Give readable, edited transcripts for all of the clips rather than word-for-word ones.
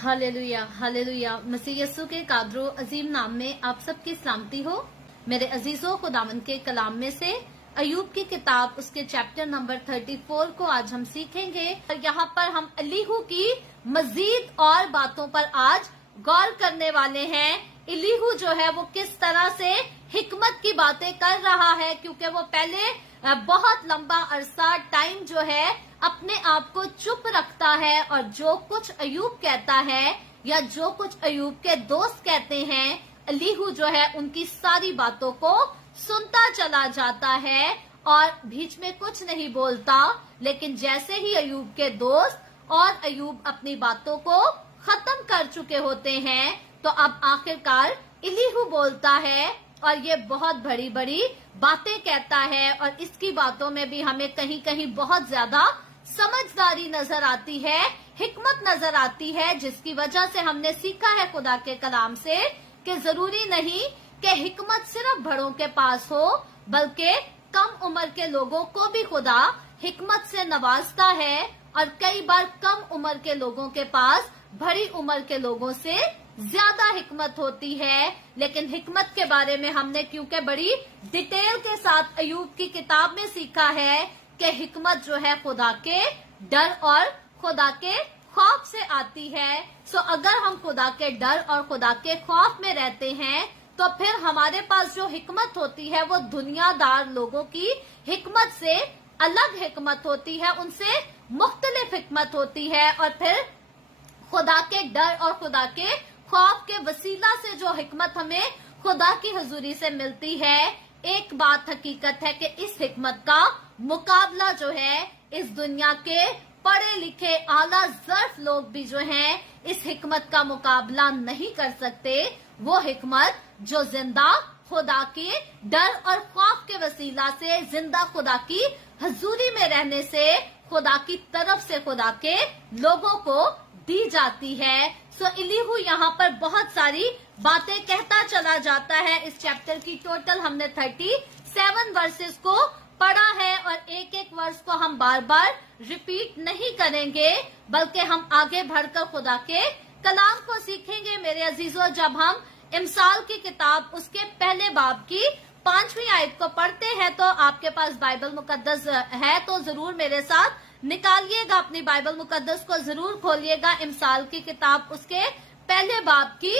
Hallelujah hallelujah. मसीह यीशु के कादरो अजीम नाम में आप सबकी सलामती हो। मेरे अजीजों, खुदावंद के कलाम में से अयूब की किताब उसके चैप्टर नंबर 34 को आज हम सीखेंगे। और यहाँ पर हम एलीहू की मजीद और बातों पर आज गौर करने वाले हैं। एलीहू जो है वो किस तरह से हिकमत की बातें कर रहा है, क्योंकि वो पहले बहुत लंबा अरसा टाइम जो है अपने आप को चुप रखता है और जो कुछ अयूब कहता है या जो कुछ अयूब के दोस्त कहते हैं, एलीहू जो है उनकी सारी बातों को सुनता चला जाता है और बीच में कुछ नहीं बोलता। लेकिन जैसे ही अयूब के दोस्त और अयूब अपनी बातों को खत्म कर चुके होते हैं, तो अब आखिरकार एलीहू बोलता है और ये बहुत बड़ी बड़ी बातें कहता है। और इसकी बातों में भी हमें कहीं कहीं बहुत ज्यादा समझदारी नजर आती है, हिकमत नजर आती है, जिसकी वजह से हमने सीखा है खुदा के कलाम से कि जरूरी नहीं कि हिकमत सिर्फ बड़ों के पास हो, बल्कि कम उम्र के लोगों को भी खुदा हिकमत से नवाजता है। और कई बार कम उम्र के लोगों के पास बड़ी उम्र के लोगों से ज्यादा हिकमत होती है। लेकिन हिकमत के बारे में हमने क्योंकि बड़ी डिटेल के साथ अयूब की किताब में सीखा है कि हिकमत जो है खुदा के डर और खुदा के खौफ से आती है। सो अगर हम खुदा के डर और खुदा के खौफ में रहते हैं, तो फिर हमारे पास जो हिकमत होती है वो दुनियादार लोगों की हिकमत से अलग हिकमत होती है, उनसे मुख्तलिफ हिकमत होती है। और फिर खुदा के डर और खुदा के खौफ के वसीला से जो हिकमत हमें खुदा की हुजूरी से मिलती है, एक बात हकीकत है कि इस हिकमत का मुकाबला जो है इस दुनिया के पढ़े लिखे आला ज़र्फ लोग भी जो हैं इस हिकमत का मुकाबला नहीं कर सकते। वो हिकमत जो जिंदा खुदा के डर और खौफ के वसीला से, जिंदा खुदा की हुजूरी में रहने से, खुदा की तरफ से खुदा के लोगों को दी जाती है। सो एलीहू यहाँ पर बहुत सारी बातें कहता चला जाता है। इस चैप्टर की टोटल हमने 37 वर्सेस को पढ़ा है और एक एक वर्स को हम बार बार रिपीट नहीं करेंगे, बल्कि हम आगे बढ़कर खुदा के कलाम को सीखेंगे। मेरे अजीजों, जब हम इमसाल की किताब उसके पहले बाब की 5वीं आयत को पढ़ते हैं, तो आपके पास बाइबल मुकद्दस है तो जरूर मेरे साथ निकालिएगा, अपनी बाइबल मुकद्दस को जरूर खोलिएगा। इमसाल की किताब उसके पहले बाब की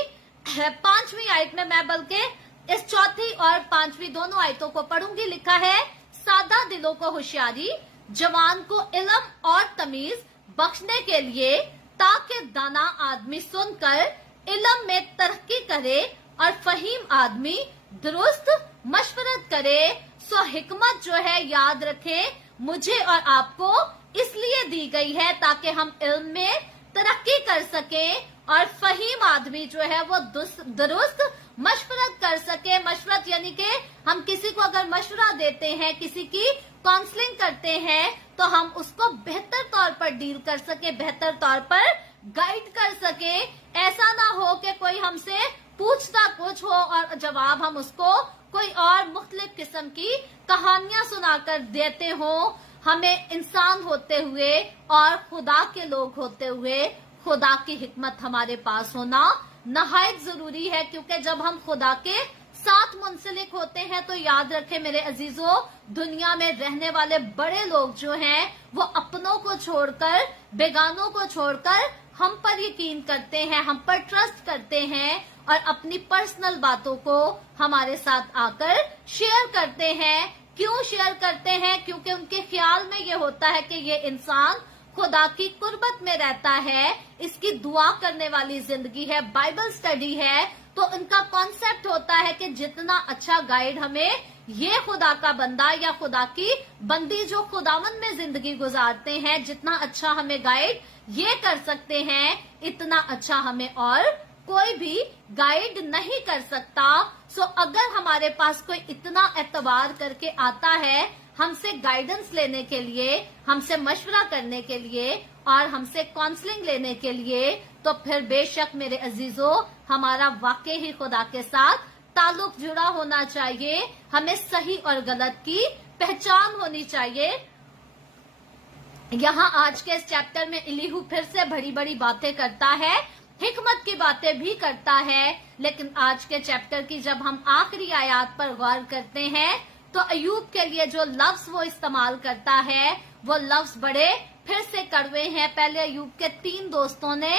5वीं आयत में मैं बल्कि इस चौथी और 5वीं दोनों आयतों को पढ़ूंगी। लिखा है, सादा दिलों को होशियारी, जवान को इल्म और तमीज बख्शने के लिए, ताकि दाना आदमी सुनकर इल्म में तरक्की करे और फहीम आदमी दुरुस्त मशवरत करे। सो हिकमत जो है, याद रखे, मुझे और आपको इसलिए दी गई है ताकि हम इल्म में तरक्की कर सके और फहीम आदमी जो है वो दुरुस्त मशवरत कर सके। मशवरत यानी कि हम किसी को अगर मशवरा देते हैं, किसी की काउंसलिंग करते हैं, तो हम उसको बेहतर तौर पर डील कर सके, बेहतर तौर पर गाइड कर सके। ऐसा ना हो कि कोई हमसे पूछता कुछ हो और जवाब हम उसको कोई और मुख्तलिफ किस्म की कहानियां सुनाकर देते हो। हमें इंसान होते हुए और खुदा के लोग होते हुए खुदा की हिकमत हमारे पास होना नहायत जरूरी है, क्योंकि जब हम खुदा के साथ मुंसलिक होते हैं, तो याद रखें मेरे अजीजों, दुनिया में रहने वाले बड़े लोग जो हैं वो अपनों को छोड़कर, बेगानों को छोड़कर हम पर यकीन करते हैं, हम पर ट्रस्ट करते हैं और अपनी पर्सनल बातों को हमारे साथ आकर शेयर करते हैं। क्यों शेयर करते हैं? क्योंकि उनके ख्याल में ये होता है कि ये इंसान खुदा की कुर्बत में रहता है, इसकी दुआ करने वाली जिंदगी है, बाइबल स्टडी है। तो उनका कॉन्सेप्ट होता है कि जितना अच्छा गाइड हमें ये खुदा का बंदा या खुदा की बंदी जो खुदावन में जिंदगी गुजारते हैं, जितना अच्छा हमें गाइड ये कर सकते हैं, इतना अच्छा हमें और कोई भी गाइड नहीं कर सकता। सो अगर हमारे पास कोई इतना एतबार करके आता है हमसे गाइडेंस लेने के लिए, हमसे मशवरा करने के लिए और हमसे काउंसलिंग लेने के लिए, तो फिर बेशक मेरे अजीजों, हमारा वाकई ही खुदा के साथ ताल्लुक जुड़ा होना चाहिए। हमें सही और गलत की पहचान होनी चाहिए। यहाँ आज के इस चैप्टर में एलीहू फिर से बड़ी बड़ी बातें करता है हिकमत की बातें भी करता है। लेकिन आज के चैप्टर की जब हम आखिरी आयत पर गौर करते हैं तो अय्यूब के लिए जो लफ्ज वो इस्तेमाल करता है वो लफ्ज बड़े फिर से कड़वे हैं। पहले अय्यूब के 3 दोस्तों ने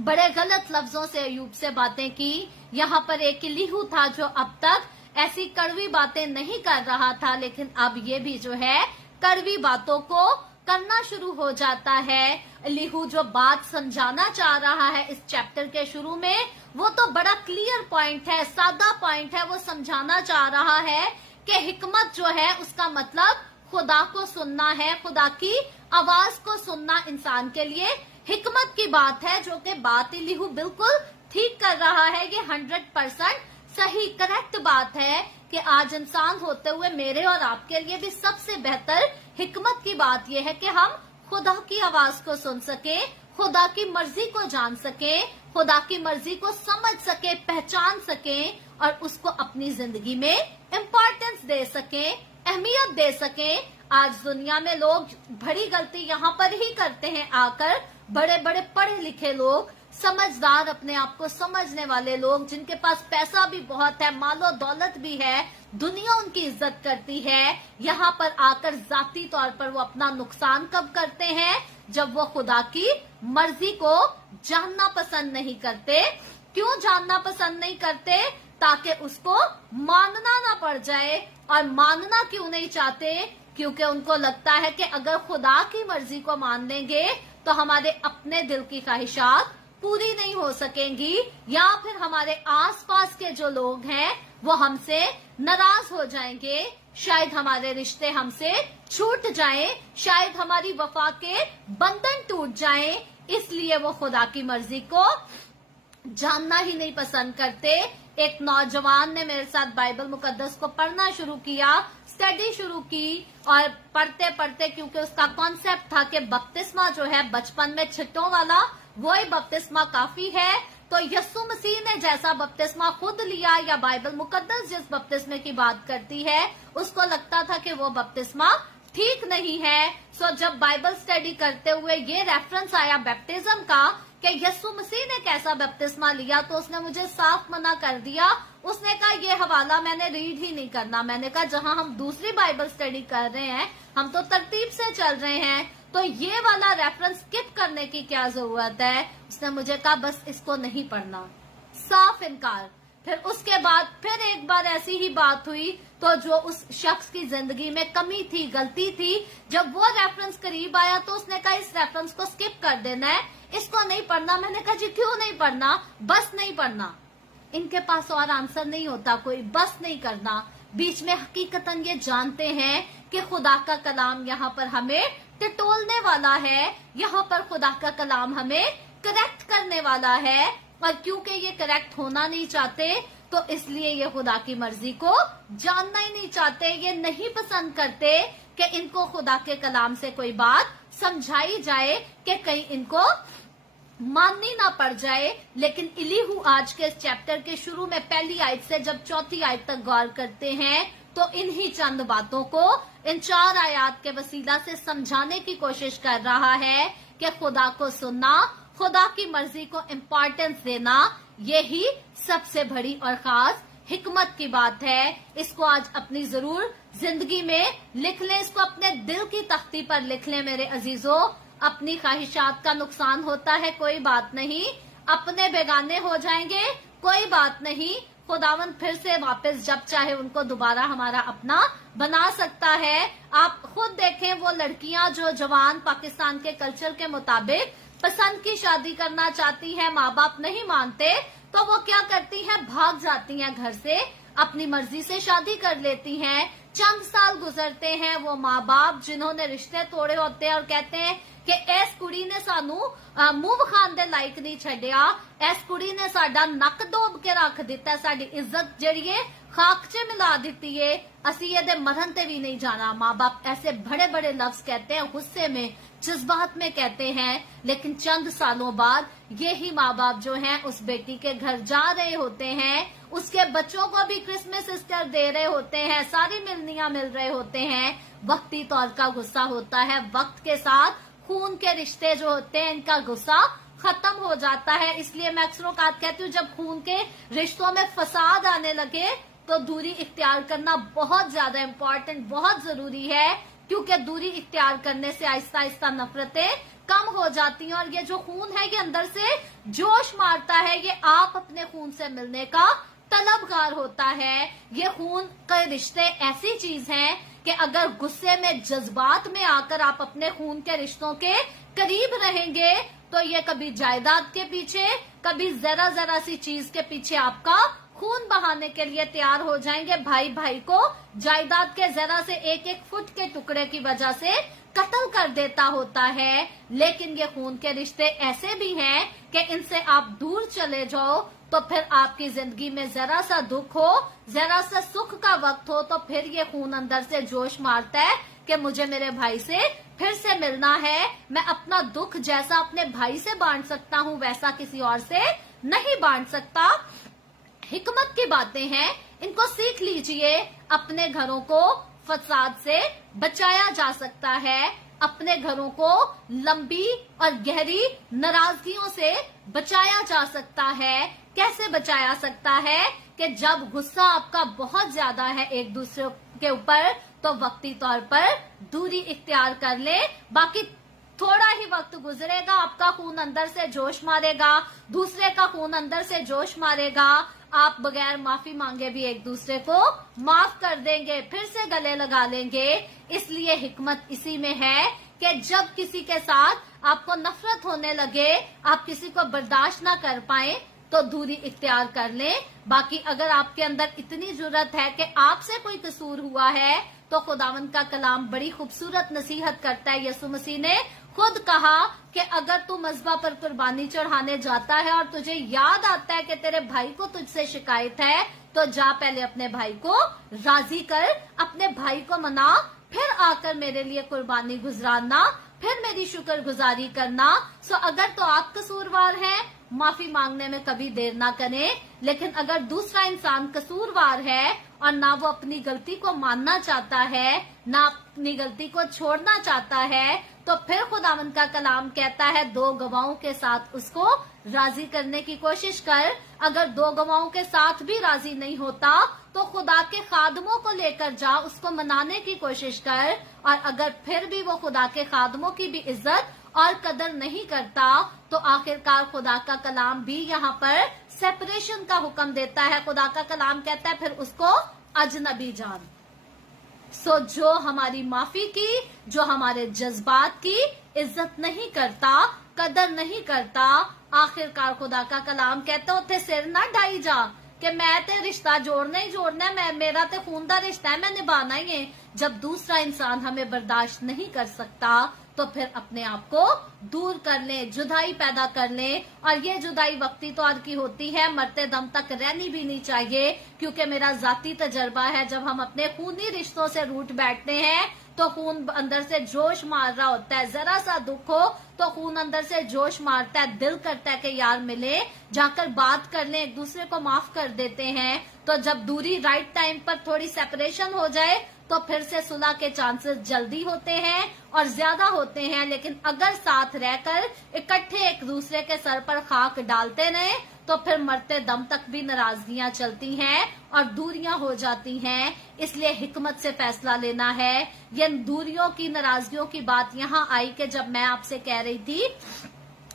बड़े गलत लफ्जों से अय्यूब से बातें की। यहाँ पर एक इलीहू था जो अब तक ऐसी कड़वी बातें नहीं कर रहा था, लेकिन अब ये भी जो है कड़वी बातों को करना शुरू हो जाता है। इलीहू जो बात समझाना चाह रहा है इस चैप्टर के शुरू में वो तो बड़ा क्लियर पॉइंट है, सादा पॉइंट है। वो समझाना चाह रहा है कि हिकमत जो है उसका मतलब खुदा को सुनना है, खुदा की आवाज को सुनना इंसान के लिए हिकमत की बात है। जो कि बात इलीहू बिल्कुल ठीक कर रहा है, ये 100% सही करेक्ट बात है कि आज इंसान होते हुए मेरे और आपके लिए भी सबसे बेहतर हिकमत की बात यह है कि हम खुदा की आवाज को सुन सके, खुदा की मर्जी को जान सके, खुदा की मर्जी को समझ सके, पहचान सके और उसको अपनी जिंदगी में इम्पोर्टेंस दे सके, अहमियत दे सके। आज दुनिया में लोग बड़ी गलती यहाँ पर ही करते हैं आकर, बड़े बड़े पढ़े लिखे लोग, समझदार, अपने आप को समझने वाले लोग, जिनके पास पैसा भी बहुत है, मालो दौलत भी है, दुनिया उनकी इज्जत करती है, यहाँ पर आकर जाती तौर पर वो अपना नुकसान कब करते हैं? जब वो खुदा की मर्जी को जानना पसंद नहीं करते। क्यों जानना पसंद नहीं करते? ताकि उसको मानना ना पड़ जाए। और मानना क्यों नहीं चाहते? क्योंकि उनको लगता है कि अगर खुदा की मर्जी को मान लेंगे तो हमारे अपने दिल की ख्वाहिशात पूरी नहीं हो सकेंगी, या फिर हमारे आसपास के जो लोग हैं वो हमसे नाराज हो जाएंगे, शायद हमारे रिश्ते हमसे छूट जाएं, शायद हमारी वफा के बंधन टूट जाएं। इसलिए वो खुदा की मर्जी को जानना ही नहीं पसंद करते। एक नौजवान ने मेरे साथ बाइबल मुकद्दस को पढ़ना शुरू किया, स्टडी शुरू की, और पढ़ते पढ़ते क्योंकि उसका कॉन्सेप्ट था कि बपतिस्मा जो है बचपन में छिट्टों वाला वही बपतिस्मा काफी है, तो यीशु मसीह ने जैसा बपतिस्मा खुद लिया या बाइबल मुकद्दस जिस बपतिस्मे की बात करती है उसको लगता था कि वो बपतिस्मा ठीक नहीं है। सो जब बाइबल स्टडी करते हुए ये रेफरेंस आया बैप्टिज्म का कि यीशु मसीह ने कैसा बपतिस्मा लिया, तो उसने मुझे साफ मना कर दिया। उसने कहा ये हवाला मैंने रीड ही नहीं करना। मैंने कहा जहां हम दूसरी बाइबल स्टडी कर रहे हैं, हम तो तरतीब से चल रहे हैं, तो ये वाला रेफरेंस स्किप करने की क्या जरूरत है? उसने मुझे कहा बस इसको नहीं पढ़ना, साफ इनकार। फिर उसके बाद फिर एक बार ऐसी ही बात हुई, तो जो उस शख्स की जिंदगी में कमी थी, गलती थी, जब वो रेफरेंस करीब आया तो उसने कहा इस रेफरेंस को स्किप कर देना है, इसको नहीं पढ़ना। मैंने कहा जी क्यों नहीं पढ़ना? बस नहीं पढ़ना। इनके पास और आंसर नहीं होता कोई, बस नहीं करना। बीच में हकीकतन ये जानते हैं कि खुदा का कलाम यहाँ पर हमें टटोलने वाला है, यहाँ पर खुदा का कलाम हमें करेक्ट करने वाला है, और क्योंकि ये करेक्ट होना नहीं चाहते तो इसलिए ये खुदा की मर्जी को जानना ही नहीं चाहते। ये नहीं पसंद करते कि इनको खुदा के कलाम से कोई बात समझाई जाए कि कहीं इनको माननी ना पड़ जाए। लेकिन इलीहू आज के इस चैप्टर के शुरू में पहली आयत से जब चौथी आयत तक गौर करते हैं तो इन्हीं चंद बातों को इन 4 आयत के वसीला से समझाने की कोशिश कर रहा है कि खुदा को सुनना, खुदा की मर्जी को इम्पोर्टेंस देना, यही सबसे बड़ी और खास हिकमत की बात है। इसको आज अपनी जरूर जिंदगी में लिख लें, इसको अपने दिल की तख्ती पर लिख लें मेरे अजीजों। अपनी ख्वाहिशात का नुकसान होता है, कोई बात नहीं, अपने बेगाने हो जाएंगे, कोई बात नहीं, खुदावन फिर से वापस जब चाहे उनको दोबारा हमारा अपना बना सकता है। आप खुद देखें वो लड़कियां जो जवान पाकिस्तान के कल्चर के मुताबिक पसंद की शादी करना चाहती है, माँ बाप नहीं मानते, तो वो क्या करती हैं? भाग जाती हैं घर से, अपनी मर्जी से शादी कर लेती हैं। चंद साल गुजरते हैं, वो माँ बाप जिन्होंने रिश्ते तोड़े होते हैं और कहते हैं कि इस कुड़ी ने सानू मुंह विखाण दे लायक नहीं छड्डिया, इस कुड़ी ने साडा नक डोब के रख दिता, साडी इज्जत जिहड़ी है खाक च मिला दी है, असी ये मरन ते भी नहीं जाना। माँ बाप ऐसे बड़े बड़े लफ्ज कहते हैं, गुस्से में, जज्बात में कहते हैं, लेकिन चंद सालों बाद यही माँ बाप जो हैं उस बेटी के घर जा रहे होते हैं, उसके बच्चों को भी क्रिसमस ईस्टर दे रहे होते हैं, सारी मिलनियां मिल रहे होते हैं। वक्ती तौर का गुस्सा होता है, वक्त के साथ खून के रिश्ते जो होते हैं इनका गुस्सा खत्म हो जाता है। इसलिए मैं अक्सर औकात कहती हूँ जब खून के रिश्तों में फसाद आने लगे तो दूरी इख्तियार करना बहुत ज्यादा इम्पोर्टेंट, बहुत जरूरी है, क्योंकि दूरी इख्तियार करने से आहिस्ता आहिस्ता नफरतें कम हो जाती हैं। और ये जो खून है ये अंदर से जोश मारता है, ये आप अपने खून से मिलने का तलबगार होता है। ये खून के रिश्ते ऐसी चीज हैं कि अगर गुस्से में जज्बात में आकर आप अपने खून के रिश्तों के करीब रहेंगे तो ये कभी जायदाद के पीछे, कभी जरा जरा सी चीज के पीछे आपका खून बहाने के लिए तैयार हो जाएंगे। भाई भाई को जायदाद के जरा से एक एक फुट के टुकड़े की वजह से कत्ल कर देता होता है। लेकिन ये खून के रिश्ते ऐसे भी हैं कि इनसे आप दूर चले जाओ तो फिर आपकी जिंदगी में जरा सा दुख हो, जरा सा सुख का वक्त हो तो फिर ये खून अंदर से जोश मारता है कि मुझे मेरे भाई से फिर से मिलना है। मैं अपना दुख जैसा अपने भाई से बांट सकता हूँ वैसा किसी और से नहीं बांट सकता। हिकमत की बातें हैं, इनको सीख लीजिए। अपने घरों को फसाद से बचाया जा सकता है, अपने घरों को लंबी और गहरी नाराजगियों से बचाया जा सकता है। कैसे बचाया सकता है कि जब गुस्सा आपका बहुत ज्यादा है एक दूसरे के ऊपर तो वक्ती तौर पर दूरी इख्तियार कर ले। बाकी थोड़ा ही वक्त गुजरेगा, आपका खून अंदर से जोश मारेगा, दूसरे का खून अंदर से जोश मारेगा, आप बगैर माफी मांगे भी एक दूसरे को माफ कर देंगे, फिर से गले लगा लेंगे। इसलिए हिकमत इसी में है कि जब किसी के साथ आपको नफरत होने लगे, आप किसी को बर्दाश्त ना कर पाए तो दूरी इख्तियार कर लें। बाकी अगर आपके अंदर इतनी जरूरत है कि आपसे कोई कसूर हुआ है तो खुदावंद का कलाम बड़ी खूबसूरत नसीहत करता है। यीशु मसीह ने खुद कहा कि अगर तू मज़बा पर कुर्बानी चढ़ाने जाता है और तुझे याद आता है कि तेरे भाई को तुझसे शिकायत है तो जा पहले अपने भाई को राजी कर, अपने भाई को मना, फिर आकर मेरे लिए कुर्बानी गुजराना, फिर मेरी शुक्रगुजारी करना। सो अगर तो आप कसूरवार हैं, माफी मांगने में कभी देर ना करें। लेकिन अगर दूसरा इंसान कसूरवार है और ना वो अपनी गलती को मानना चाहता है, ना अपनी गलती को छोड़ना चाहता है, तो फिर खुदावंद का कलाम कहता है दो गवाहों के साथ उसको राजी करने की कोशिश कर। अगर दो गवाहों के साथ भी राजी नहीं होता तो खुदा के खादमों को लेकर जा, उसको मनाने की कोशिश कर। और अगर फिर भी वो खुदा के खादमों की भी इज्जत और कदर नहीं करता तो आखिरकार खुदा का कलाम भी यहाँ पर सेपरेशन का हुक्म देता है। खुदा का कलाम कहता है फिर उसको अजनबी जान। सो जो हमारी माफी की, जो हमारे जज्बात की इज्जत नहीं करता, कदर नहीं करता, आखिरकार खुदा का कलाम कहता उथे सिर ना ढाई जा कि मैं ते रिश्ता जोड़ना ही जोड़ना है, मेरा ते खून दा रिश्ता है, मैं निभाना ही है। जब दूसरा इंसान हमें बर्दाश्त नहीं कर सकता तो फिर अपने आप को दूर कर ले, जुदाई पैदा कर ले। और ये जुदाई वक्ती तौर की होती है, मरते दम तक रहनी भी नहीं चाहिए। क्योंकि मेरा जाती तजर्बा है, जब हम अपने खूनी रिश्तों से रूठ बैठते हैं तो खून अंदर से जोश मार रहा होता है। जरा सा दुख हो तो खून अंदर से जोश मारता है, दिल करता है कि यार मिले, जाकर बात कर लें, एक दूसरे को माफ कर देते हैं। तो जब दूरी राइट टाइम पर थोड़ी सेपरेशन हो जाए तो फिर से सुलह के चांसेस जल्दी होते हैं और ज्यादा होते हैं। लेकिन अगर साथ रहकर इकट्ठे एक दूसरे के सर पर खाक डालते रहे तो फिर मरते दम तक भी नाराजगियां चलती हैं और दूरियां हो जाती हैं। इसलिए हिकमत से फैसला लेना है। ये दूरियों की, नाराजगियों की बात यहाँ आई कि जब मैं आपसे कह रही थी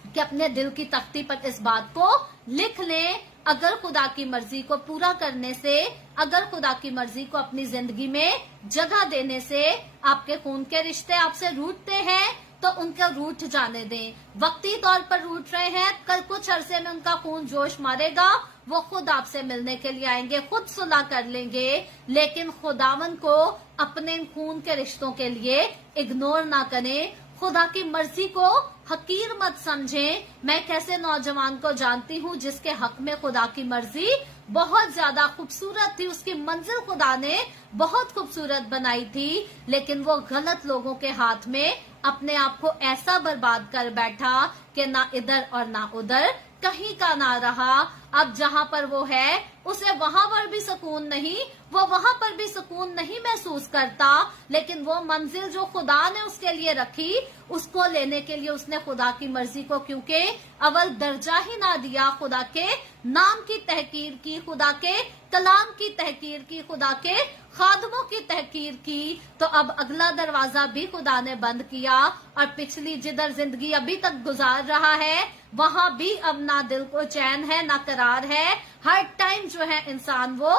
कि अपने दिल की तख्ती पर इस बात को लिख लें। अगर खुदा की मर्जी को पूरा करने से, अगर खुदा की मर्जी को अपनी जिंदगी में जगह देने से आपके खून के रिश्ते आपसे रूठते हैं तो उनका रूठ जाने दें। वक्ती तौर पर रूठ रहे हैं, कल कुछ अरसे में उनका खून जोश मारेगा, वो खुद आपसे मिलने के लिए आएंगे, खुद सुलह कर लेंगे। लेकिन खुदावन को अपने खून के रिश्तों के लिए इग्नोर ना करें। खुदा की मर्जी को हकीर मत समझें। मैं कैसे नौजवान को जानती हूँ जिसके हक में खुदा की मर्जी बहुत ज्यादा खूबसूरत थी, उसकी मंजिल खुदा ने बहुत खूबसूरत बनाई थी, लेकिन वो गलत लोगों के हाथ में अपने आप को ऐसा बर्बाद कर बैठा कि ना इधर और ना उधर कहीं का ना रहा। अब जहां पर वो है उसे वहां पर भी सुकून नहीं, वो वहां पर भी सुकून नहीं महसूस करता, लेकिन वो मंजिल जो खुदा ने उसके लिए रखी उसको लेने के लिए उसने खुदा की मर्जी को क्योंकि अव्वल दर्जा ही ना दिया, खुदा के नाम की तहकीर की, खुदा के कलाम की तहकीर की, खुदा के खादमों की तहकीर की, तो अब अगला दरवाजा भी खुदा ने बंद किया और पिछली जिधर जिंदगी अभी तक गुजार रहा है वहां भी अब ना दिल को चैन है ना करार है। हर टाइम जो है इंसान वो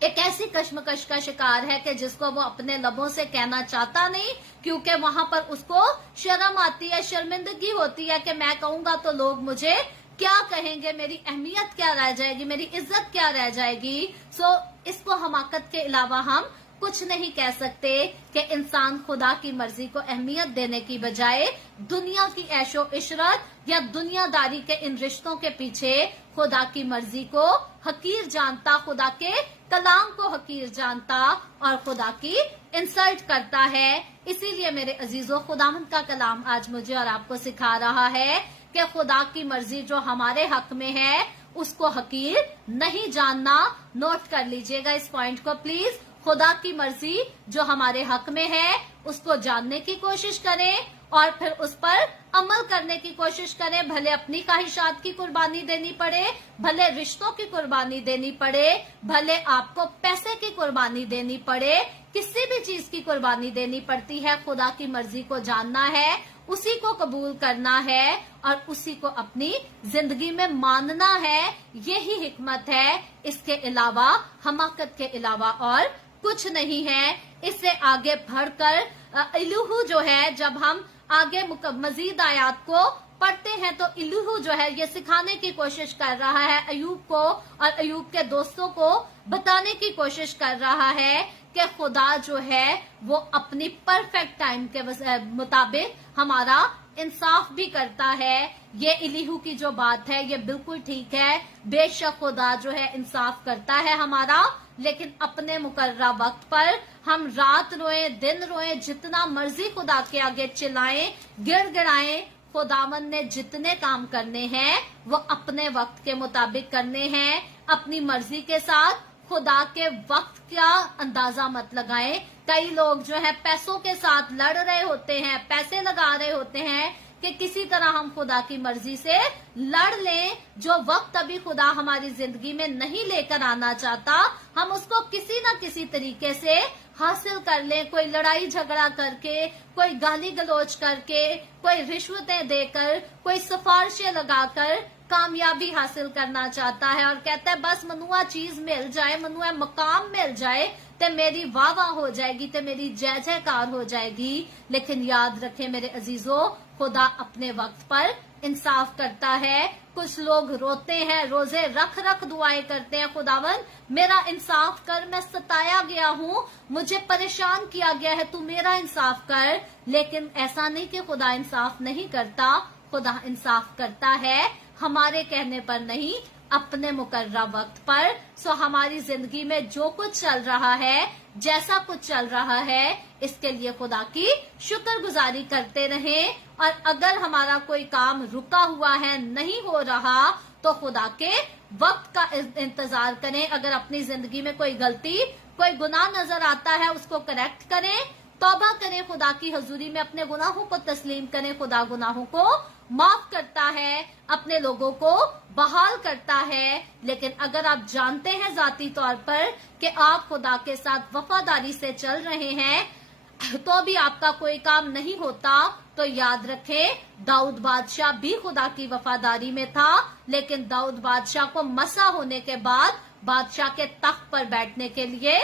एक ऐसी कश्मकश का शिकार है कि जिसको वो अपने लबों से कहना चाहता नहीं, क्योंकि वहां पर उसको शर्म आती है, शर्मिंदगी होती है कि मैं कहूंगा तो लोग मुझे क्या कहेंगे, मेरी अहमियत क्या रह जाएगी, मेरी इज्जत क्या रह जाएगी। सो इसको हमाकत के अलावा हम कुछ नहीं कह सकते कि इंसान खुदा की मर्जी को अहमियत देने की बजाय दुनिया की ऐशो इशरत या दुनियादारी के इन रिश्तों के पीछे खुदा की मर्जी को हकीर जानता, खुदा के कलाम को हकीर जानता और खुदा की इंसल्ट करता है। इसीलिए मेरे अजीजों, खुदावंद का कलाम आज मुझे और आपको सिखा रहा है कि खुदा की मर्जी जो हमारे हक में है उसको हकीर नहीं जानना। नोट कर लीजिएगा इस पॉइंट को प्लीज। खुदा की मर्जी जो हमारे हक में है उसको जानने की कोशिश करें और फिर उस पर अमल करने की कोशिश करें, भले अपनी ख्वाहिशात की कुर्बानी देनी पड़े, भले रिश्तों की कुर्बानी देनी पड़े, भले आपको पैसे की कुर्बानी देनी पड़े, किसी भी चीज की कुर्बानी देनी पड़ती है। खुदा की मर्जी को जानना है, उसी को कबूल करना है और उसी को अपनी जिंदगी में मानना है। यही हिकमत है, इसके अलावा हमाकत के अलावा और कुछ नहीं है। इससे आगे बढ़कर इलूहू जो है, जब हम आगे मजीद आयात को पढ़ते हैं तो इलूहू जो है ये सिखाने की कोशिश कर रहा है अयूब को और अयूब के दोस्तों को बताने की कोशिश कर रहा है कि खुदा जो है वो अपनी परफेक्ट टाइम के मुताबिक हमारा इंसाफ भी करता है। ये इलीहू की जो बात है ये बिल्कुल ठीक है। बेशक खुदा जो है इंसाफ करता है हमारा, लेकिन अपने मुकर्रा वक्त पर हम रात रोए दिन रोए, जितना मर्जी खुदा के आगे चिल्लाएं गिड़गिड़ाएं, खुदावन ने जितने काम करने हैं वो अपने वक्त के मुताबिक करने हैं, अपनी मर्जी के साथ। खुदा के वक्त का अंदाजा मत लगाएं। कई लोग जो है पैसों के साथ लड़ रहे होते हैं, पैसे लगा रहे होते हैं कि किसी तरह हम खुदा की मर्जी से लड़ लें। जो वक्त अभी खुदा हमारी जिंदगी में नहीं लेकर आना चाहता, हम उसको किसी न किसी तरीके से हासिल कर लें। कोई लड़ाई झगड़ा करके, कोई गाली गलौज करके, कोई रिश्वतें देकर, कोई सिफारिशें लगाकर कामयाबी हासिल करना चाहता है और कहता है बस मनुआ चीज मिल जाए, मनुआ मकाम मिल जाए तो मेरी वाह वाह हो जाएगी, तो मेरी जय जयकार हो जाएगी। लेकिन याद रखें मेरे अजीजों, खुदा अपने वक्त पर इंसाफ करता है। कुछ लोग रोते हैं, रोजे रख रख दुआएं करते हैं, खुदावन मेरा इंसाफ कर, मैं सताया गया हूँ, मुझे परेशान किया गया है, तू मेरा इंसाफ कर। लेकिन ऐसा नहीं कि खुदा इंसाफ नहीं करता, खुदा इंसाफ करता है हमारे कहने पर नहीं, अपने मुकर्रा वक्त पर। सो हमारी जिंदगी में जो कुछ चल रहा है, जैसा कुछ चल रहा है, इसके लिए खुदा की शुक्रगुजारी करते रहें। और अगर हमारा कोई काम रुका हुआ है, नहीं हो रहा, तो खुदा के वक्त का इंतजार करें। अगर अपनी जिंदगी में कोई गलती, कोई गुनाह नजर आता है, उसको करेक्ट करें, तौबा करें, खुदा की हजूरी में अपने गुनाहों को तस्लीम करें। खुदा गुनाहों को माफ करता है, अपने लोगों को बहाल करता है। लेकिन अगर आप जानते हैं जाती तौर पर कि आप खुदा के साथ वफादारी से चल रहे हैं तो भी आपका कोई काम नहीं होता, तो याद रखें दाऊद बादशाह भी खुदा की वफादारी में था, लेकिन दाऊद बादशाह को मसा होने के बाद बादशाह के तख्त पर बैठने के लिए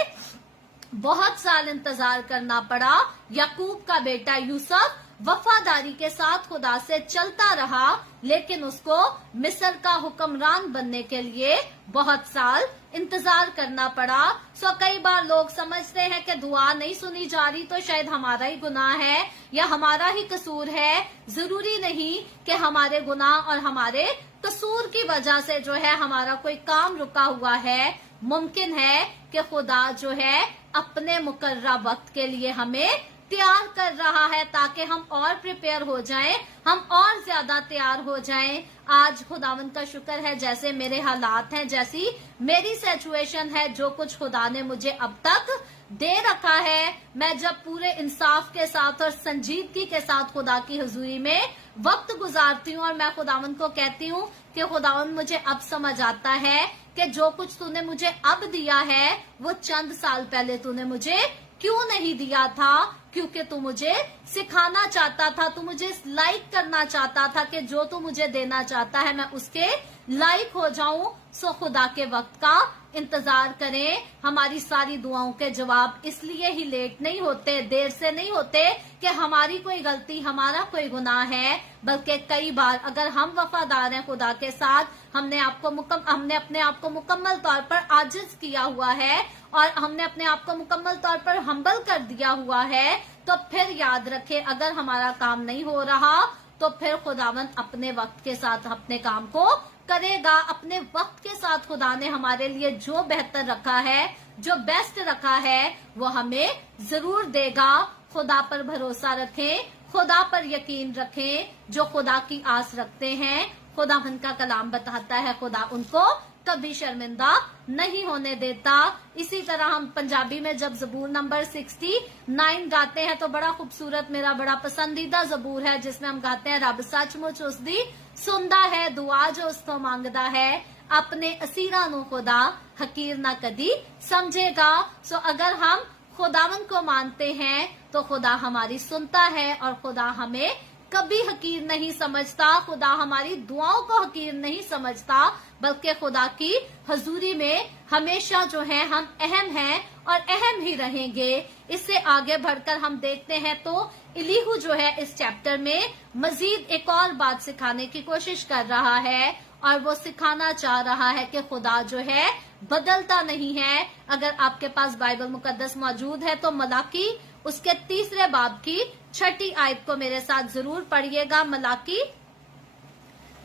बहुत साल इंतजार करना पड़ा। याकूब का बेटा यूसुफ वफादारी के साथ खुदा से चलता रहा, लेकिन उसको मिस्र का हुक्मरान बनने के लिए बहुत साल इंतजार करना पड़ा। सो कई बार लोग समझते हैं कि दुआ नहीं सुनी जा रही तो शायद हमारा ही गुनाह है या हमारा ही कसूर है। जरूरी नहीं कि हमारे गुनाह और हमारे कसूर की वजह से जो है हमारा कोई काम रुका हुआ है। मुमकिन है कि खुदा जो है अपने मुकर्रा वक्त के लिए हमें तैयार कर रहा है ताकि हम और प्रिपेयर हो जाएं, हम और ज्यादा तैयार हो जाएं। आज खुदावंद का शुक्र है, जैसे मेरे हालात हैं, जैसी मेरी सिचुएशन है, जो कुछ खुदा ने मुझे अब तक दे रखा है, मैं जब पूरे इंसाफ के साथ और संजीदगी के साथ खुदा की हुजूरी में वक्त गुजारती हूँ और मैं खुदावंद को कहती हूँ कि खुदावंद मुझे अब समझ आता है कि जो कुछ तूने मुझे अब दिया है वो चंद साल पहले तूने मुझे क्यों नहीं दिया था, क्योंकि तू मुझे सिखाना चाहता था, तू मुझे लाइक करना चाहता था कि जो तू मुझे देना चाहता है मैं उसके लाइक हो जाऊं। सो खुदा के वक्त का इंतजार करें। हमारी सारी दुआओं के जवाब इसलिए ही लेट नहीं होते, देर से नहीं होते कि हमारी कोई गलती, हमारा कोई गुनाह है, बल्कि कई बार अगर हम वफादार हैं खुदा के साथ, हमने अपने आप को मुकम्मल तौर पर आजिज किया हुआ है और हमने अपने आप को मुकम्मल तौर पर हम्बल कर दिया हुआ है, तो फिर याद रखें अगर हमारा काम नहीं हो रहा तो फिर खुदावंद अपने वक्त के साथ अपने काम को करेगा। अपने वक्त के साथ खुदा ने हमारे लिए जो बेहतर रखा है, जो बेस्ट रखा है, वो हमें जरूर देगा। खुदा पर भरोसा रखें, खुदा पर यकीन रखें। जो खुदा की आस रखते हैं, खुदावंद का कलाम बताता है खुदा उनको कभी शर्मिंदा नहीं होने देता। इसी तरह हम पंजाबी में जब जबूर नंबर 69 गाते हैं तो बड़ा खूबसूरत, मेरा बड़ा पसंदीदा जबूर है, जिसमें हम गाते हैं रब सचमुच उसदी सुनदा है, दुआ जो उसको मांगदा है, अपने असीरा नु खुदा हकीर ना कदी समझेगा। सो अगर हम खुदावन को मानते हैं तो खुदा हमारी सुनता है और खुदा हमें कभी हकीर नहीं समझता, खुदा हमारी दुआओं को हकीर नहीं समझता, बल्कि खुदा की हजूरी में हमेशा जो है हम अहम हैं और अहम ही रहेंगे। इससे आगे बढ़कर हम देखते हैं तो इलीहू जो है इस चैप्टर में मजीद एक और बात सिखाने की कोशिश कर रहा है और वो सिखाना चाह रहा है कि खुदा जो है बदलता नहीं है। अगर आपके पास बाइबल मुकद्दस मौजूद है तो मलाकी उसके 3 बाब की 6 आयत को मेरे साथ जरूर पढ़िएगा। मलाकी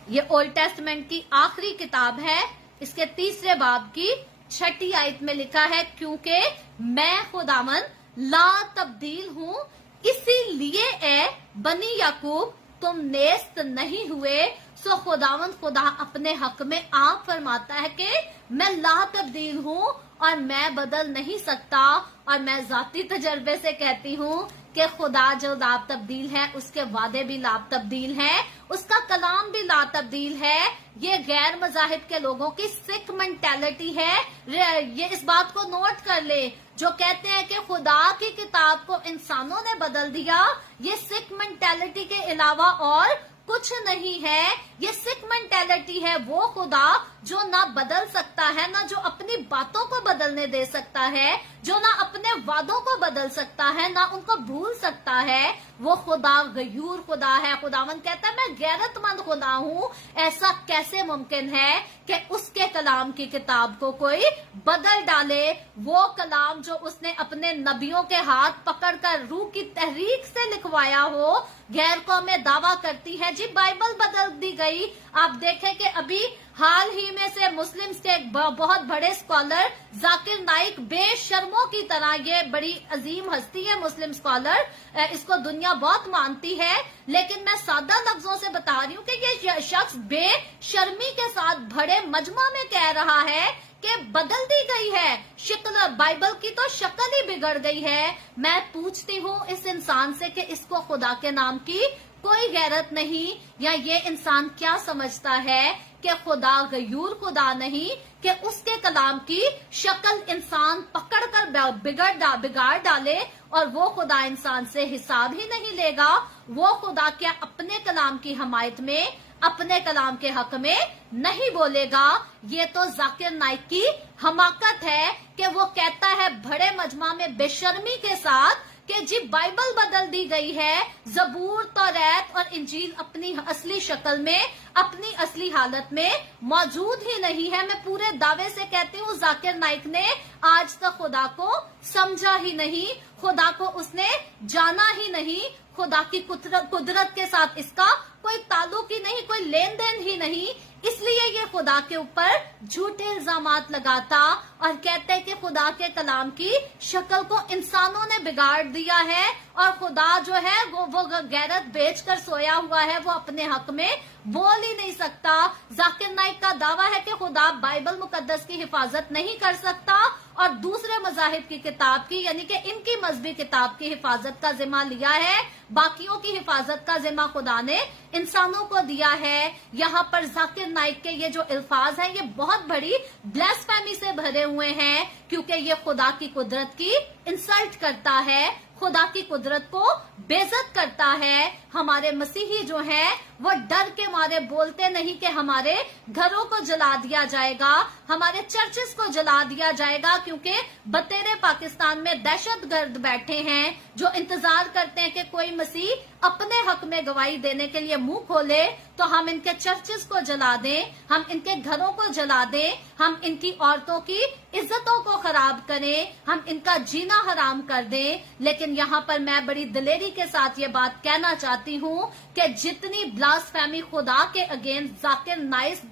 ये ओल्ड टेस्टमेंट की आखिरी किताब है, इसके 3 बाब की 6 आयत में लिखा है, क्योंकि मैं खुदावन ला तब्दील हूँ, इसीलिए ए बनी याकूब तुम नेस्त नहीं हुए। सो खुदा अपने हक में आप फरमाता है कि मैं ला तब्दील हूँ और मैं बदल नहीं सकता। और मैं जाती तजर्बे से कहती हूँ कि खुदा जो ला तब्दील है उसके वादे भी ला तब्दील हैं, उसका कलाम भी ला तब्दील है। ये गैर मजाहिब के लोगों की सिख मेंटेलिटी है। ये इस बात को नोट कर ले, जो कहते हैं कि खुदा की किताब को इंसानों ने बदल दिया, ये सिख मेंटेलिटी के अलावा और कुछ नहीं है। ये सिख मेंटेलिटी है वो खुदा जो ना बदल सकता है, ना जो अपनी बातों को बदलने दे सकता है, जो ना अपने वादों को बदल सकता है, ना उनको भूल सकता है। वो खुदा गयूर खुदा है। खुदावन कहता है मैं गैरतमंद खुदा हूँ। ऐसा कैसे मुमकिन है कि उसके कलाम की किताब को कोई बदल डाले? वो कलाम जो उसने अपने नबियों के हाथ पकड़कर रूह की तहरीक से लिखवाया हो। गैर कौमें दावा करती है जी बाइबल बदल दी गई। आप देखें कि अभी हाल ही में से मुस्लिम्स के एक बहुत बड़े स्कॉलर जाकिर नाइक, बेशर्मों की तरह, ये बड़ी अजीम हस्ती है मुस्लिम स्कॉलर, इसको दुनिया बहुत मानती है, लेकिन मैं सादा लफ्जों से बता रही हूँ कि ये शख्स बेशर्मी के साथ बड़े मजमा में कह रहा है कि बदल दी गई है शक्ल, बाइबल की तो शक्ल ही बिगड़ गई है। मैं पूछती हूँ इस इंसान से कि इसको खुदा के नाम की कोई गैरत नहीं, या ये इंसान क्या समझता है कि खुदा गयूर खुदा नहीं, कि उसके कलाम की शक्ल इंसान पकड़कर बिगाड़ डाले और वो खुदा इंसान से हिसाब ही नहीं लेगा। वो खुदा क्या अपने कलाम की हमायत में, अपने कलाम के हक में नहीं बोलेगा? ये तो जाकिर नाइक की हमाकत है कि वो कहता है बड़े मजमा में बेशर्मी के साथ कि जी बाइबल बदल दी गई है, जबूर, तौरात और इंजील अपनी असली शक्ल में, अपनी असली हालत में मौजूद ही नहीं है। मैं पूरे दावे से कहती हूँ जाकिर नाइक ने आज तक खुदा को समझा ही नहीं, खुदा को उसने जाना ही नहीं, खुदा की कुदरत के साथ इसका कोई ताल्लुक ही नहीं, कोई लेन देन ही नहीं। इसलिए ये खुदा के ऊपर झूठे इल्जामात लगाता और कहते हैं कि खुदा के कलाम की शक्ल को इंसानों ने बिगाड़ दिया है और खुदा जो है वो गैरत बेचकर सोया हुआ है, वो अपने हक में बोल ही नहीं सकता। जाकिर नाइक का दावा है कि खुदा बाइबल मुकद्दस की हिफाजत नहीं कर सकता और दूसरे मजाहिब की किताब की यानी कि इनकी मजहबी किताब की हिफाजत का जिम्मा लिया है, बाकियों की हिफाजत का जिम्मा खुदा ने इंसानों को दिया है। यहाँ पर जाकिर नाइक के ये जो अल्फाज हैं ये बहुत बड़ी ब्लास्फेमी से भरे हुए हैं, क्योंकि ये खुदा की कुदरत की इंसल्ट करता है, खुदा की कुदरत को बेइज्जत करता है। हमारे मसीही जो हैं वो डर के मारे बोलते नहीं कि हमारे घरों को जला दिया जाएगा, हमारे चर्चेस को जला दिया जाएगा, क्योंकि बतेरे पाकिस्तान में दहशतगर्द बैठे हैं जो इंतजार करते हैं कि कोई मसीह अपने हक में गवाही देने के लिए मुंह खोले तो हम इनके चर्चेस को जला दें, हम इनके घरों को जला दें, हम इनकी औरतों की इज्जतों को खराब करें, हम इनका जीना हराम कर दें। लेकिन यहाँ पर मैं बड़ी दिलेरी के साथ ये बात कहना चाहती हूँ कि जितनी ब्लास्फेमी खुदा के अगेंस्ट जाकिर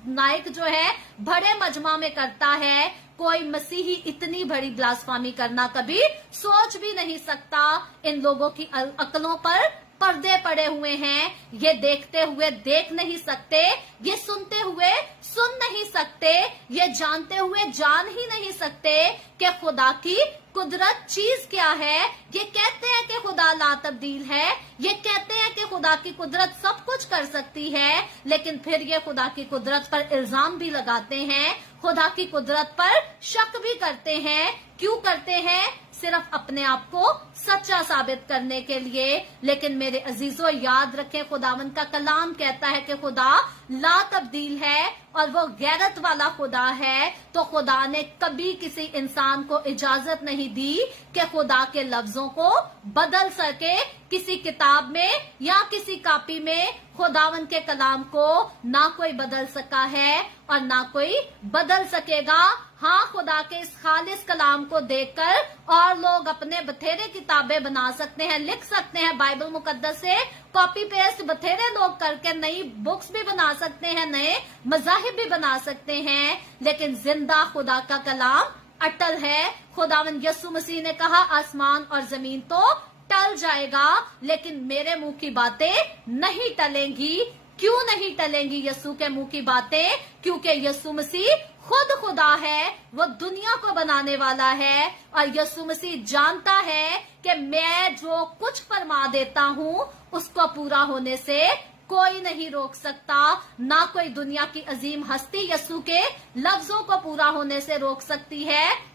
नाइक जो है बड़े मजमा में करता है, कोई मसीही इतनी बड़ी ब्लास्फेमी करना कभी सोच भी नहीं सकता। इन लोगों की अकलों पर पर्दे पड़े हुए हैं, ये देखते हुए देख नहीं सकते, ये सुनते हुए सुन नहीं सकते, ये जानते हुए जान ही नहीं सकते कि खुदा की कुदरत चीज क्या है। ये कहते हैं कि खुदा ला तब्दील है, ये कहते हैं कि खुदा की कुदरत सब कुछ कर सकती है, लेकिन फिर ये खुदा की कुदरत पर इल्जाम भी लगाते हैं, खुदा की कुदरत पर शक भी करते हैं। क्यों करते हैं? सिर्फ अपने आप को सच्चा साबित करने के लिए। लेकिन मेरे अजीजों याद रखें, खुदावंद का कलाम कहता है कि खुदा ला तब्दील है और वो गैरत वाला खुदा है। तो खुदा ने कभी किसी इंसान को इजाजत नहीं दी कि खुदा के लफ्जों को बदल सके। किसी किताब में या किसी कॉपी में खुदावंद के कलाम को ना कोई बदल सका है और ना कोई बदल सकेगा। हाँ, खुदा के इस खालिस कलाम को देखकर और लोग अपने बथेरे किताबें बना सकते हैं, लिख सकते हैं, बाइबल मुकद्दस से कॉपी पेस्ट बथेरे लोग करके नई बुक्स भी बना सकते हैं, नए मजाहिब भी बना सकते हैं, लेकिन जिंदा खुदा का कलाम अटल है। खुदावंद यीशु मसीह ने कहा आसमान और जमीन तो टल जाएगा लेकिन मेरे मुंह की बातें नहीं टलेंगी। क्यों नहीं टलेंगी यीशु के मुंह की बातें? क्योंकि यीशु मसीह खुद खुदा है, वो दुनिया को बनाने वाला है और यीशु मसीह जानता है कि मैं जो कुछ फरमा देता हूँ उसको पूरा होने से कोई नहीं रोक सकता। ना कोई दुनिया की अजीम हस्ती यीशु के लफ्जों को पूरा होने से रोक सकती है,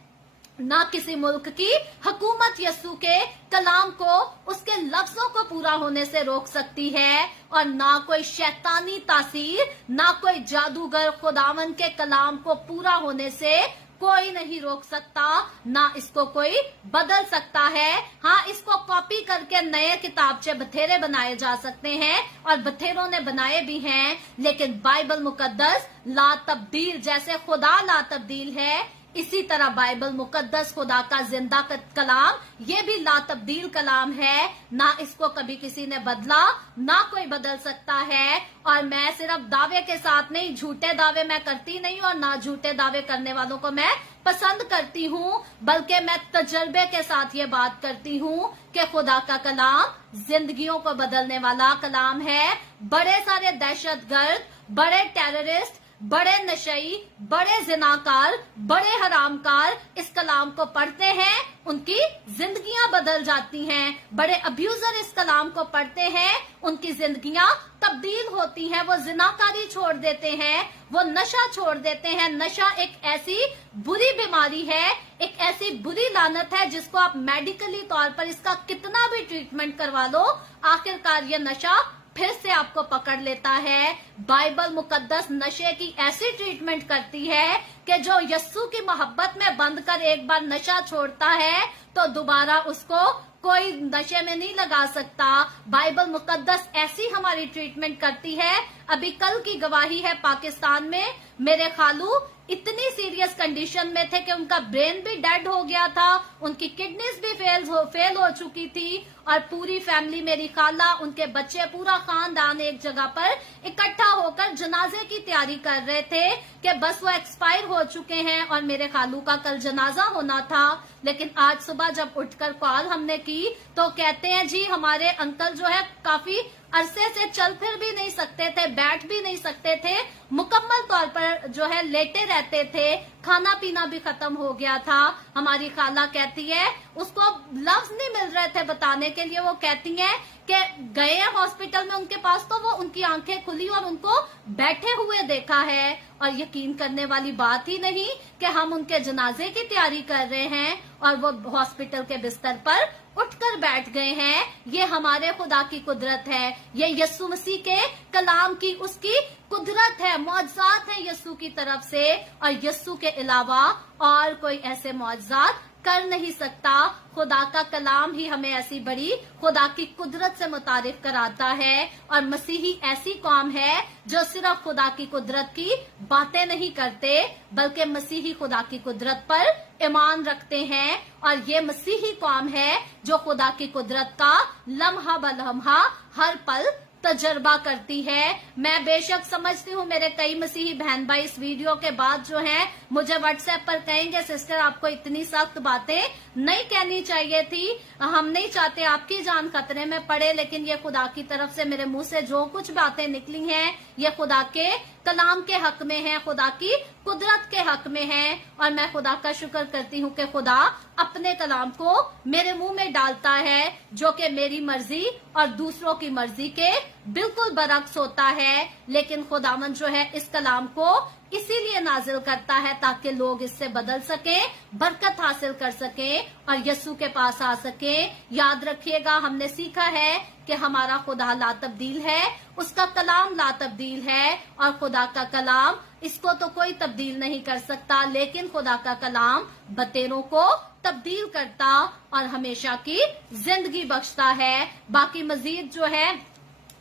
ना किसी मुल्क की हुकूमत यीशु के कलाम को उसके लफ्जों को पूरा होने से रोक सकती है, और ना कोई शैतानी तासीर, ना कोई जादूगर खुदावन के कलाम को पूरा होने से कोई नहीं रोक सकता, ना इसको कोई बदल सकता है। हाँ, इसको कॉपी करके नए किताबचे बथेरे बनाए जा सकते हैं और बथेरों ने बनाए भी हैं, लेकिन बाइबल मुकद्दस ला तब्दील, जैसे खुदा ला तब्दील है इसी तरह बाइबल मुकद्दस खुदा का जिंदा कलाम ये भी ला तब्दील कलाम है। ना इसको कभी किसी ने बदला, ना कोई बदल सकता है। और मैं सिर्फ दावे के साथ नहीं, झूठे दावे मैं करती नहीं और ना झूठे दावे करने वालों को मैं पसंद करती हूँ, बल्कि मैं तजर्बे के साथ ये बात करती हूँ कि खुदा का कलाम जिंदगियों को बदलने वाला कलाम है। बड़े सारे दहशतगर्द, बड़े टेररिस्ट, बड़े नशई, बड़े जिनाकार, बड़े हरामकार इस कलाम को पढ़ते हैं, उनकी जिंदगियां बदल जाती हैं। बड़े अब्यूजर इस कलाम को पढ़ते हैं, उनकी जिंदगियां तब्दील होती हैं। वो जिनाकारी छोड़ देते हैं, वो नशा छोड़ देते हैं। नशा एक ऐसी बुरी बीमारी है, एक ऐसी बुरी लानत है जिसको आप मेडिकली तौर पर इसका कितना भी ट्रीटमेंट करवा लो, आखिरकार ये नशा फिर से आपको पकड़ लेता है। बाइबल मुकद्दस नशे की ऐसी ट्रीटमेंट करती है कि जो यस्सु की मोहब्बत में बंध कर एक बार नशा छोड़ता है तो दोबारा उसको कोई नशे में नहीं लगा सकता। बाइबल मुकद्दस ऐसी हमारी ट्रीटमेंट करती है। अभी कल की गवाही है, पाकिस्तान में मेरे खालू इतनी सीरियस कंडीशन में थे कि उनका ब्रेन भी डेड हो गया था, उनकी किडनीज भी फेल हो चुकी थी और पूरी फैमिली, मेरी खाला, उनके बच्चे, पूरा खानदान एक जगह पर इकट्ठा होकर जनाजे की तैयारी कर रहे थे कि बस वो एक्सपायर हो चुके हैं और मेरे खालू का कल जनाजा होना था। लेकिन आज सुबह जब उठकर कॉल हमने की तो कहते हैं जी हमारे अंकल जो है काफी अरसे से चल फिर भी नहीं सकते थे, बैठ भी नहीं सकते थे, मुकम्मल तौर पर जो है लेटे रहते थे, खाना पीना भी खत्म हो गया था। हमारी खाला कहती है उसको लफ्ज नहीं मिल रहे थे बताने के लिए। वो कहती है कि गए हैं हॉस्पिटल में उनके पास तो वो उनकी आंखें खुली और उनको बैठे हुए देखा है। और यकीन करने वाली बात ही नहीं कि हम उनके जनाजे की तैयारी कर रहे हैं और वो हॉस्पिटल के बिस्तर पर उठकर बैठ गए हैं। ये हमारे खुदा की कुदरत है, ये यीशु मसीह के कलाम की उसकी कुदरत है, मौजज़ात है यीशु की तरफ से। और यीशु के अलावा और कोई ऐसे मौजज़ात कर नहीं सकता। खुदा का कलाम ही हमें ऐसी बड़ी खुदा की कुदरत से मुतारिफ कराता है। और मसीही ऐसी कौम है जो सिर्फ खुदा की कुदरत की बातें नहीं करते बल्कि मसीही खुदा की कुदरत पर ईमान रखते हैं। और ये मसीही कौम है जो खुदा की कुदरत का लम्हा बलम्हा हर पल तजर्बा करती है। मैं बेशक समझती हूँ मेरे कई मसीही बहन भाई इस वीडियो के बाद जो है मुझे व्हाट्सएप पर कहेंगे सिस्टर आपको इतनी सख्त बातें नहीं कहनी चाहिए थी, हम नहीं चाहते आपकी जान खतरे में पड़े। लेकिन ये खुदा की तरफ से मेरे मुंह से जो कुछ बातें निकली हैं ये खुदा के कलाम के हक में है, खुदा की कुदरत के हक में है। और मैं खुदा का शुक्र करती हूँ कि खुदा अपने कलाम को मेरे मुंह में डालता है जो कि मेरी मर्जी और दूसरों की मर्जी के बिल्कुल बरक्स होता है। लेकिन खुदावन जो है इस कलाम को इसीलिए नाजिल करता है ताकि लोग इससे बदल सकें, बरकत हासिल कर सकें और यीशु के पास आ सकें। याद रखिएगा हमने सीखा है कि हमारा खुदा ला तब्दील है, उसका कलाम ला तब्दील है और खुदा का कलाम इसको तो कोई तब्दील नहीं कर सकता। लेकिन खुदा का कलाम बतेरों को तब्दील करता और हमेशा की जिंदगी बख्शता है। बाकी मजीद जो है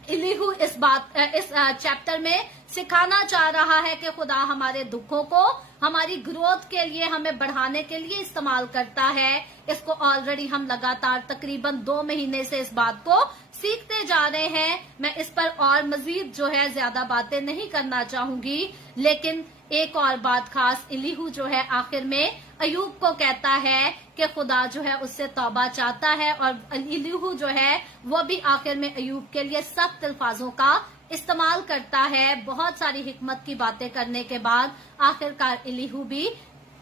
इलीहू इस चैप्टर में सिखाना चाह रहा है कि खुदा हमारे दुखों को हमारी ग्रोथ के लिए, हमें बढ़ाने के लिए इस्तेमाल करता है। इसको ऑलरेडी हम लगातार तकरीबन 2 महीने से इस बात को सीखते जा रहे हैं। मैं इस पर और मजीद जो है ज्यादा बातें नहीं करना चाहूंगी। लेकिन एक और बात खास, इलीहू जो है आखिर में अयूब को कहता है कि खुदा जो है उससे तौबा चाहता है और इलीहू जो है वो भी आखिर में अयूब के लिए सख्त अल्फाजों का इस्तेमाल करता है। बहुत सारी हिकमत की बातें करने के बाद आखिरकार इलीहू भी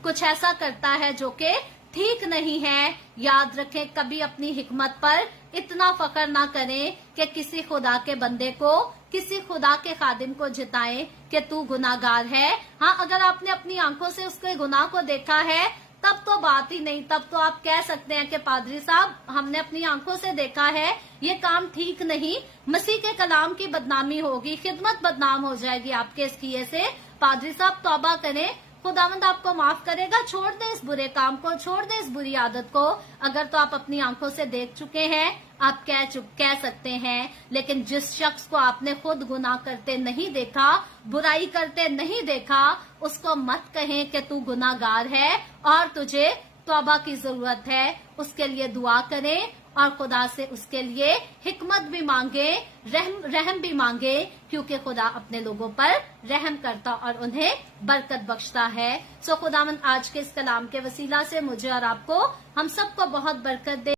कुछ ऐसा करता है जो कि ठीक नहीं है। याद रखें कभी अपनी हिकमत पर इतना फख्र ना करें कि किसी खुदा के बंदे को, किसी खुदा के खादिम को जिताएं कि तू गुनाहगार है। हाँ, अगर आपने अपनी आंखों से उसके गुनाह को देखा है तब तो बात ही नहीं, तब तो आप कह सकते हैं कि पादरी साहब हमने अपनी आंखों से देखा है ये काम ठीक नहीं, मसीह के कलाम की बदनामी होगी, खिदमत बदनाम हो जाएगी आपके इस किए से। पादरी साहब तौबा करें, खुदावंद आपको माफ करेगा, छोड़ दे इस बुरे काम को, छोड़ दे इस बुरी आदत को। अगर तो आप अपनी आंखों से देख चुके हैं आप कह सकते हैं। लेकिन जिस शख्स को आपने खुद गुनाह करते नहीं देखा, बुराई करते नहीं देखा, उसको मत कहें कि तू गुनाहगार है और तुझे तौबा की जरूरत है। उसके लिए दुआ करें और खुदा से उसके लिए हिकमत भी मांगे, रहम भी मांगे, क्योंकि खुदा अपने लोगों पर रहम करता और उन्हें बरकत बख्शता है। सो खुदावंद आज के इस कलाम के वसीला से मुझे और आपको, हम सबको बहुत बरकत दे।